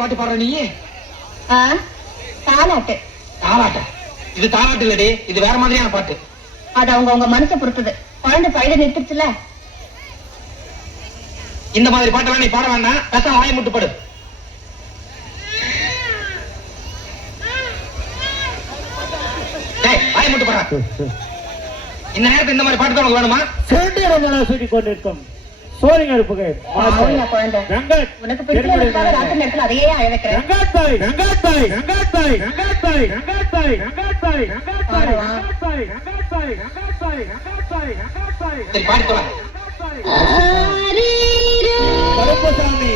பாட்டு பாடுற நீ? தாலாட்டு. தாலாட்ட? இது தாலாட்டு இல்லடி, இது வேற மாதிரியான பாட்டு. அது அவங்க மனசை பொறுத்தது. குழந்தை பழுத நிறுத்துச்சுல. இந்த மாதிரி பாட்டெல்லாம் நீ பாட வேண்டாம், பேசாம வாயை முட்டு படு. வாயை முட்டு படுற. இந்த நேரத்தில் இந்த மாதிரி பாட்டு தான் உனக்கு வேணுமா? சொல்லி கொண்டிருக்கும் சோரிங்க இருப்புகை உனக்கு பிடிச்ச ராத்திரி நேரத்தில் அதையே அழ வைக்கிறேன். சரி பாடி போலாம். கருப்பசாமி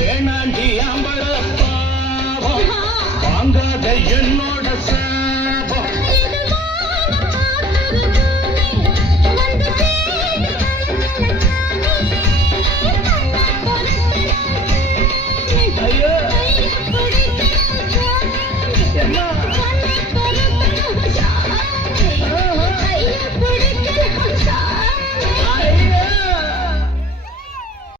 வேணாண்டி அம்பள பாவம் வாங்காத என்னோட